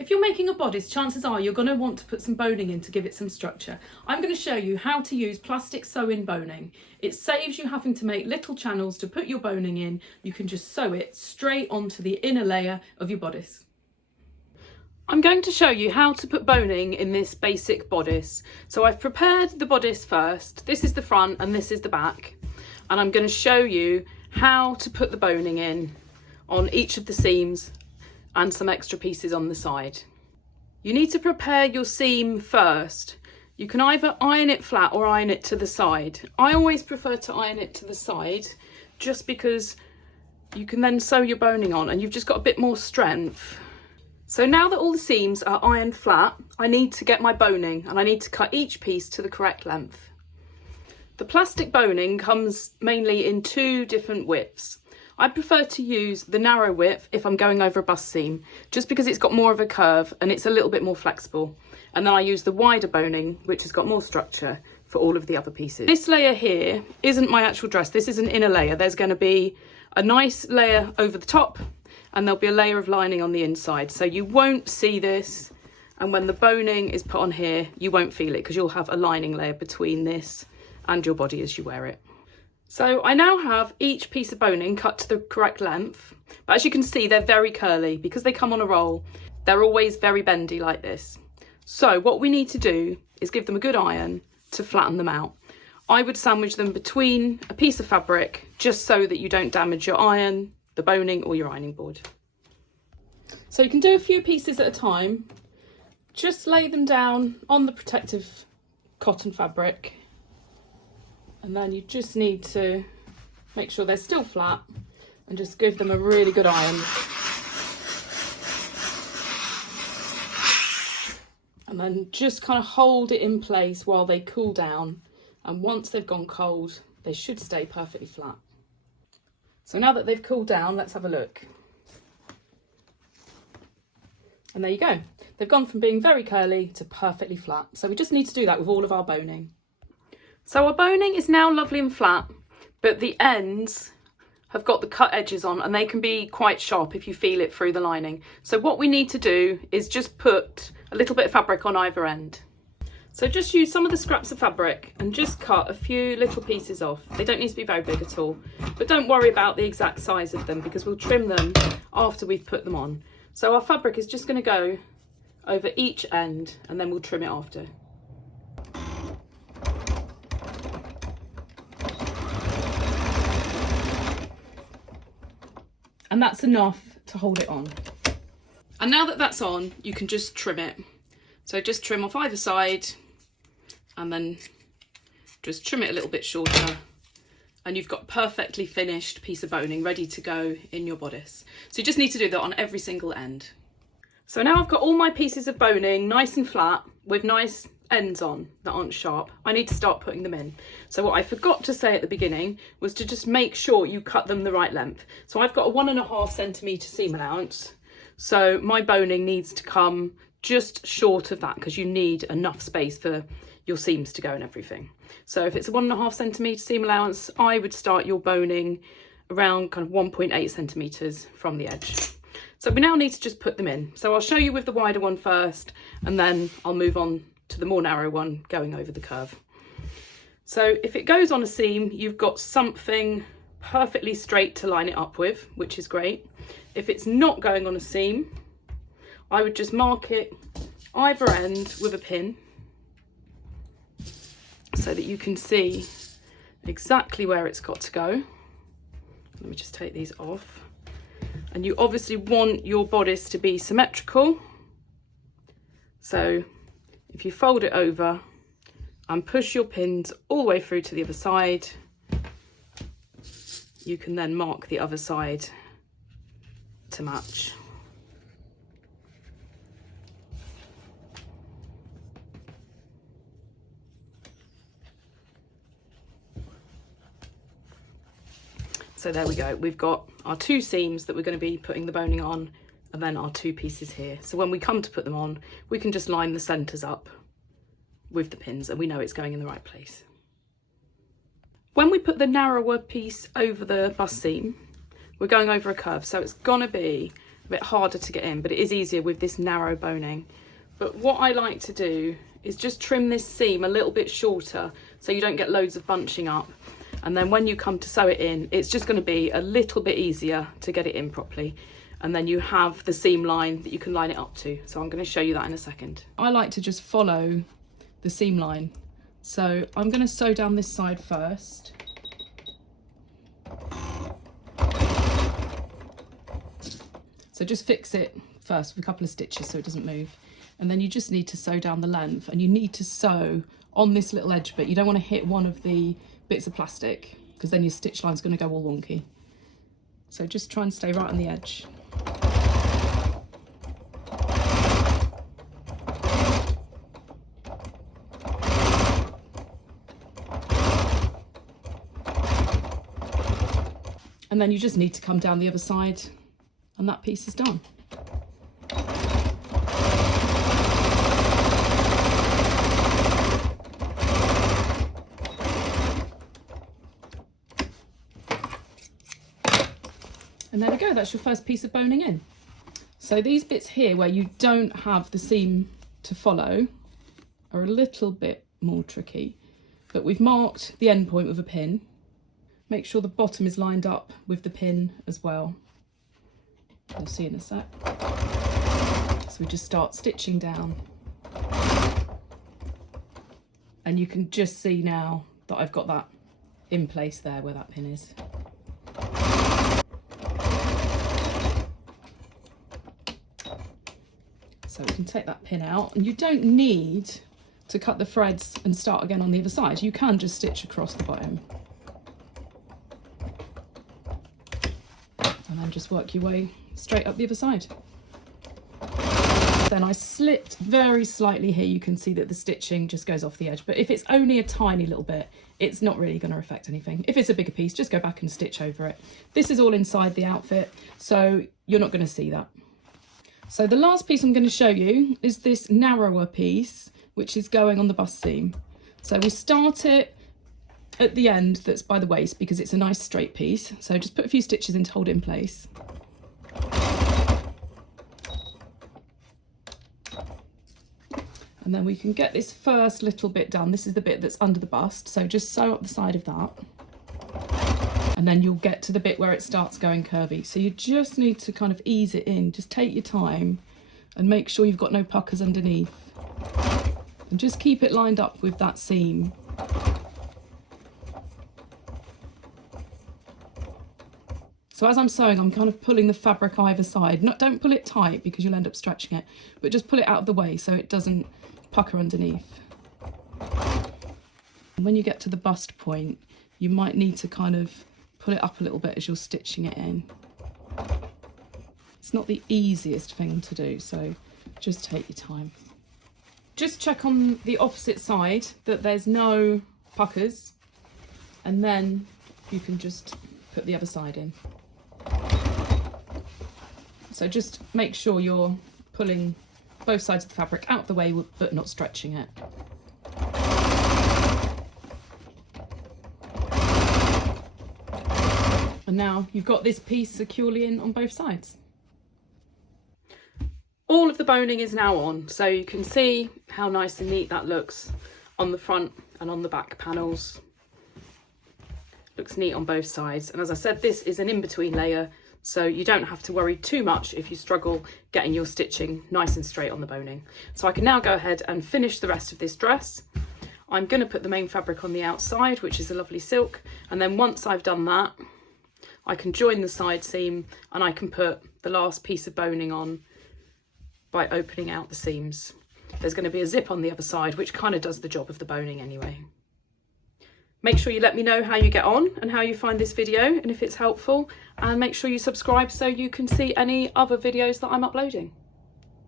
If you're making a bodice, chances are you're going to want to put some boning in to give it some structure. I'm going to show you how to use plastic sew-in boning. It saves you having to make little channels to put your boning in. You can just sew it straight onto the inner layer of your bodice. I'm going to show you how to put boning in this basic bodice. So I've prepared the bodice first. This is the front and this is the back. And I'm going to show you how to put the boning in on each of the seams and some extra pieces on the side. You need to prepare your seam first. You can either iron it flat or iron it to the side. I always prefer to iron it to the side just because you can then sew your boning on and you've just got a bit more strength. So now that all the seams are ironed flat, I need to get my boning and I need to cut each piece to the correct length. The plastic boning comes mainly in two different widths. I prefer to use the narrow width if I'm going over a bust seam, just because it's got more of a curve and it's a little bit more flexible. And then I use the wider boning, which has got more structure for all of the other pieces. This layer here isn't my actual dress, this is an inner layer. There's going to be a nice layer over the top and there'll be a layer of lining on the inside. So you won't see this, and when the boning is put on here, you won't feel it because you'll have a lining layer between this and your body as you wear it. So I now have each piece of boning cut to the correct length, but as you can see, they're very curly because they come on a roll. They're always very bendy like this. So what we need to do is give them a good iron to flatten them out. I would sandwich them between a piece of fabric just so that you don't damage your iron, the boning or your ironing board. So you can do a few pieces at a time. Just lay them down on the protective cotton fabric. And then you just need to make sure they're still flat and just give them a really good iron. And then just kind of hold it in place while they cool down. And once they've gone cold, they should stay perfectly flat. So now that they've cooled down, let's have a look. And there you go. They've gone from being very curly to perfectly flat. So we just need to do that with all of our boning. So our boning is now lovely and flat, but the ends have got the cut edges on and they can be quite sharp if you feel it through the lining. So what we need to do is just put a little bit of fabric on either end. So just use some of the scraps of fabric and just cut a few little pieces off. They don't need to be very big at all, but don't worry about the exact size of them because we'll trim them after we've put them on. So our fabric is just going to go over each end and then we'll trim it after. And that's enough to hold it on. And now that that's on, you can just trim it. So just trim off either side and then just trim it a little bit shorter. And you've got a perfectly finished piece of boning ready to go in your bodice. So you just need to do that on every single end. So now I've got all my pieces of boning nice and flat with nice ends on that aren't sharp. I need to start putting them in. So what I forgot to say at the beginning was to just make sure you cut them the right length. So I've got a 1.5 centimetre seam allowance. So my boning needs to come just short of that because you need enough space for your seams to go and everything. So if it's a 1.5 centimetre seam allowance, I would start your boning around kind of 1.8 centimetres from the edge. So we now need to just put them in. So I'll show you with the wider one first and then I'll move on to the more narrow one going over the curve. So if it goes on a seam, you've got something perfectly straight to line it up with, which is great. If it's not going on a seam, I would just mark it either end with a pin so that you can see exactly where it's got to go. Let me just take these off. And you obviously want your bodice to be symmetrical. So if you fold it over and push your pins all the way through to the other side, you can then mark the other side to match. So there we go, we've got our two seams that we're going to be putting the boning on and then our two pieces here. So when we come to put them on, we can just line the centres up with the pins and we know it's going in the right place. When we put the narrower piece over the bust seam, we're going over a curve, so it's gonna be bit harder to get in, but it is easier with this narrow boning. But what I like to do is just trim this seam a little bit shorter so you don't get loads of bunching up. And then when you come to sew it in, it's just going to be a little bit easier to get it in properly. And then you have the seam line that you can line it up to. So I'm going to show you that in a second. I like to just follow the seam line. So I'm going to sew down this side first. So just fix it first with a couple of stitches so it doesn't move. And then you just need to sew down the length, and you need to sew on this little edge bit. You don't want to hit one of the bits of plastic because then your stitch line's going to go all wonky. So just try and stay right on the edge. And then you just need to come down the other side and that piece is done. And there we go, that's your first piece of boning in. So these bits here where you don't have the seam to follow are a little bit more tricky, but we've marked the end point with a pin. Make sure the bottom is lined up with the pin as well. You'll see in a sec. So we just start stitching down. And you can just see now that I've got that in place there where that pin is. So we can take that pin out, and you don't need to cut the threads and start again on the other side. You can just stitch across the bottom. And then just work your way straight up the other side. Then I slipped very slightly here. You can see that the stitching just goes off the edge, but if it's only a tiny little bit, it's not really going to affect anything. If it's a bigger piece, just go back and stitch over it. This is all inside the outfit, so you're not going to see that. So the last piece I'm going to show you is this narrower piece, which is going on the bust seam. So we start it at the end that's by the waist because it's a nice straight piece. So just put a few stitches in to hold it in place. And then we can get this first little bit done. This is the bit that's under the bust. So just sew up the side of that. And then you'll get to the bit where it starts going curvy. So you just need to kind of ease it in. Just take your time and make sure you've got no puckers underneath. And just keep it lined up with that seam. So as I'm sewing, I'm kind of pulling the fabric either side. Don't pull it tight because you'll end up stretching it, but just pull it out of the way so it doesn't pucker underneath. And when you get to the bust point, you might need to kind of pull it up a little bit as you're stitching it in. It's not the easiest thing to do, so just take your time. Just check on the opposite side that there's no puckers, and then you can just put the other side in. So just make sure you're pulling both sides of the fabric out of the way but not stretching it. And now you've got this piece securely in on both sides. All of the boning is now on, so you can see how nice and neat that looks on the front and on the back panels. Looks neat on both sides. And as I said, this is an in-between layer, so you don't have to worry too much if you struggle getting your stitching nice and straight on the boning. So I can now go ahead and finish the rest of this dress. I'm going to put the main fabric on the outside, which is a lovely silk, and then once I've done that, I can join the side seam and I can put the last piece of boning on by opening out the seams. There's going to be a zip on the other side, which kind of does the job of the boning anyway. Make sure you let me know how you get on and how you find this video and if it's helpful, and make sure you subscribe so you can see any other videos that I'm uploading.